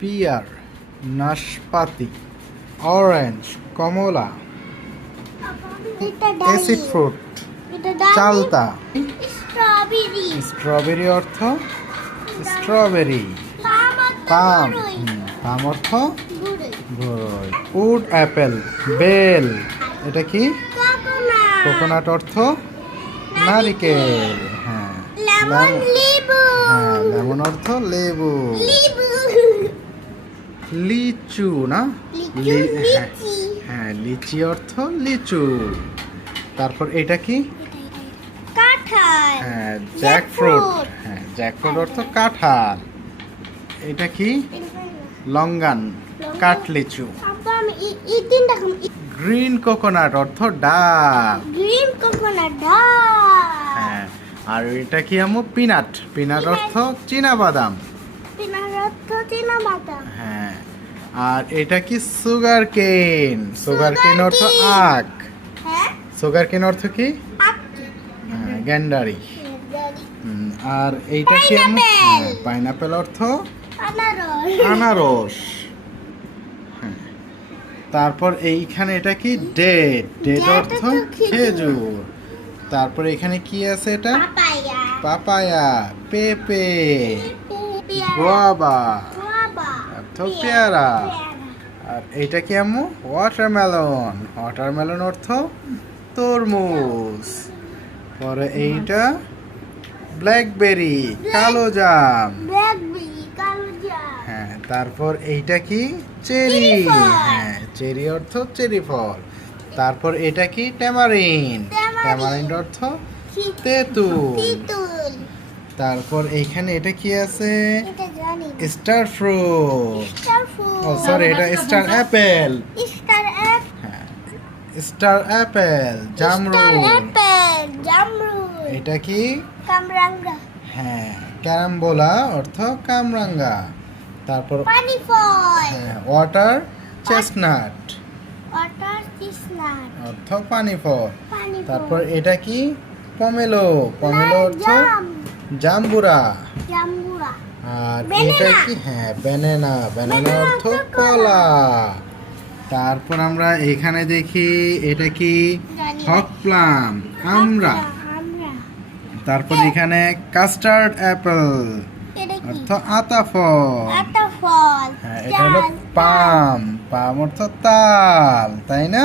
Peer, নাশপাতি, orange, কমলা, এটা acid ডালিম। ফ্রুট, এটা ডালিম। চালতা। স্ট্রবেরি। স্ট্রবেরি অর্থ স্ট্রবেরি। পাম। পাম, পাম অর্থ গুড়। বরই। উড অ্যাপেল, বেল। এটা কি? কোকোনাট। কোকোনাট অর্থ নারিকেল। হ্যাঁ, লেমন, লেবু। হ্যাঁ, লেমন অর্থ লেবু। লেবু। লিচু না? লিচু, হ্যাঁ, লিচি। হ্যাঁ, লিচি অর্থ লিচু। তারপর এটা কি? কাঁঠাল। হ্যাঁ, জ্যাকফ্রুট। হ্যাঁ, জ্যাকফ্রুট অর্থ কাঁঠাল। এটা কি? লঙ্গান, কাঠলিচু। আব্বা আমি এই তিনটা খাম। গ্রিন কোকোনাট অর্থ ডাব। গ্রিন কোকোনাট হ্যাঁ, আর এটা কি আমু? পিনাট। পিনাট অর্থ চীনাবাদাম। বাদাম। হ্যাঁ, আর এটা কি? সুগার কেন। সুগার কেন অর্থ আখ। হ্যাঁ, সুগার কেন অর্থ কি? আপেল। হ্যাঁ, গ্যান্ডারি। আর এইটা কি আমু? Pineapple. পাইনাপেল অর্থ আনারস। আনারস। হ্যাঁ, তারপর এইখানে এটা কি? ডেট। ডেট Date অর্থ অর্থ খেজুর। খেজুর। তারপর এখানে কি আছে? এটা পাপায়া। পাপায়া, পেঁপে, পেয়ারা। Guava guava. অর্থ পেয়ারা। আর এইটা কি আম্মু? ওয়াটারমেলন। ওয়াটারমেলন অর্থ তরমুজ। পরে এইটা ব্ল্যাকবেরি, কালো জাম। ব্ল্যাকবেরি, কালো জাম। হ্যাঁ, তারপর এইটা কি? চেরি। চেরি ফল। হ্যাঁ, চেরি অর্থ চেরি ফল। তারপর এটা কি? ট্যামারিন্ড। ট্যামারিন্ড। ট্যামারিন্ড অর্থ তেঁতুল। তিতুল। তারপর এইখানে এটা কি আছে? এটা জানি। Star fruit. Star fruit. ও সরি, এটা স্টার অ্যাপেল। Star app. হ্যাঁ, স্টার অ্যাপেল, জামরুল। স্টার অ্যাপেল, জামরুল। এটা কি? কামরাঙ্গা। হ্যাঁ, ক্যারামবোলা অর্থ কামরাঙ্গা। তারপর পানি ফল। হ্যাঁ, ওয়াটার চেস্টনাট ওয়াটার চিসনাট। অর্থ পানি ফল। পানি ফল। তারপর এটা কি? পমেলো। পমেলো অর্থ জাম। জাম্বুরা। জাম্বুরা। আর Banana. এটা কি? হ্যাঁ, ব্যানানা। ব্যানানা Banana অর্থ অর্থ কলা। তারপর আমরা এখানে দেখি এটা কি? জানি। হক প্লাম, আমরা। আমরা। তারপর এখানে কাস্টার্ড অ্যাপেল এটা কি? অর্থ আতা ফল। আতা ফল। হ্যাঁ, এটা হলো পাম। পাম অর্থ তাল, তাই না?